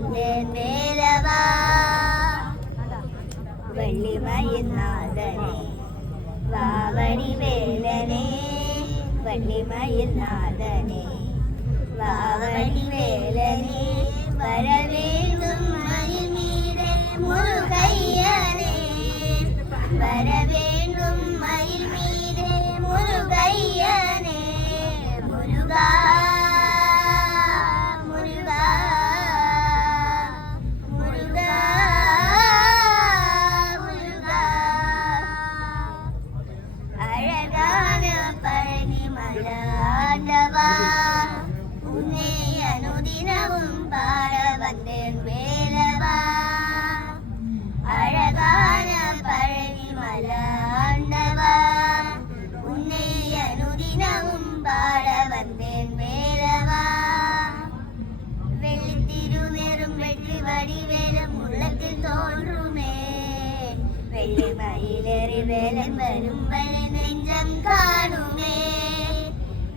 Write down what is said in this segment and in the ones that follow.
வந்தேன் மேலவா வள்ளிமயில் நாதனே வாவடி வேலனே வள்ளிமயில் நாதனே வாவடி வேலனே வரவேண்டும் மயில் மீதே முருகையனே வரவேண்டும் மயில் மீதே முருகையனே முருகா முருகா முருகா முருகா அழகான பழனி மலாண்டவா உன்னை அனுதினமும் பாட வந்தேன் வேலவா அழகான பழனி மலாண்டவா உன்னை அனுதினமும் பாட வந்தேன் வேலவா வெள்ளித்திருவேறும் வெற்றி வடிவேலும் உள்ளத்தில் தோன்றுமே வெள்ளி மயிலேறி வேலன் வரும் வரை நெஞ்சம் காணுமே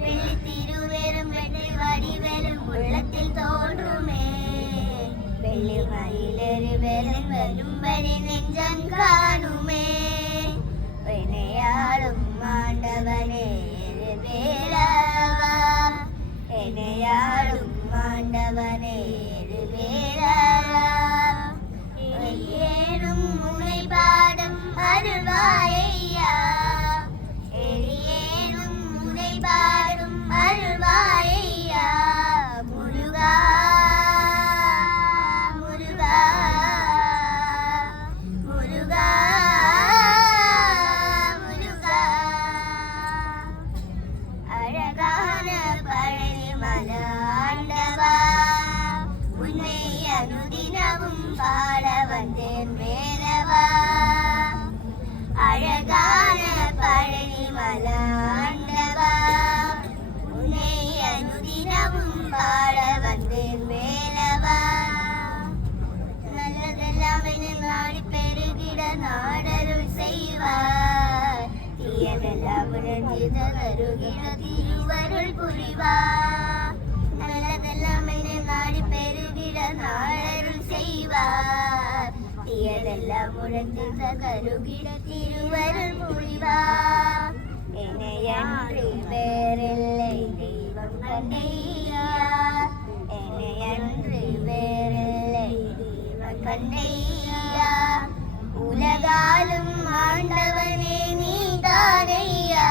வெள்ளித்திருவேறும் வெற்றி வடிவேலும் உள்ளத்தில் தோன்றுமே வெள்ளி மயிலேறி வேலன் வரும் வரை நெஞ்சம் காணுமே வினையாடும் ஆண்டவனே வேலவா என்னையாடும் ஆண்டவனே வேலவா ஏனும் முனை பாடும் அருள்வாயையா ஏனும் முனை பாடும் அருள்வாயையா முருகா முருகா முருகா முருகா அழகான பழனி மலாண்டவா உன்னை அனுதினமும் பாட வந்தேன் வேலவா அழகான பழனி மலாண்டவா உன்னை அனுதினமும் பாட வந்தேன் வேலவா நல்லதெல்லாம் நாடி பெருகிட நாடருள் செய்வார் தீயதெல்லாம் உணர்ந்து தருகிட திருவருள் புரிவார் நல்லதெல்லாம் நாடி பெருகிட நாடருள் செய்வார் தீயதெல்லாம் உணர்ந்து கருகிட திருவருள் புரிவார் என்னையன்றி வேறில்லை தெய்வம் கண்டையா என்னையன்றி வேறில்லை தெய்வம் கண்டையா உலகாலும் ஆண்டவனே நீதானையா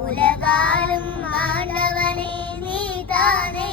உலகாலும் ஆண்டவனே நீதானே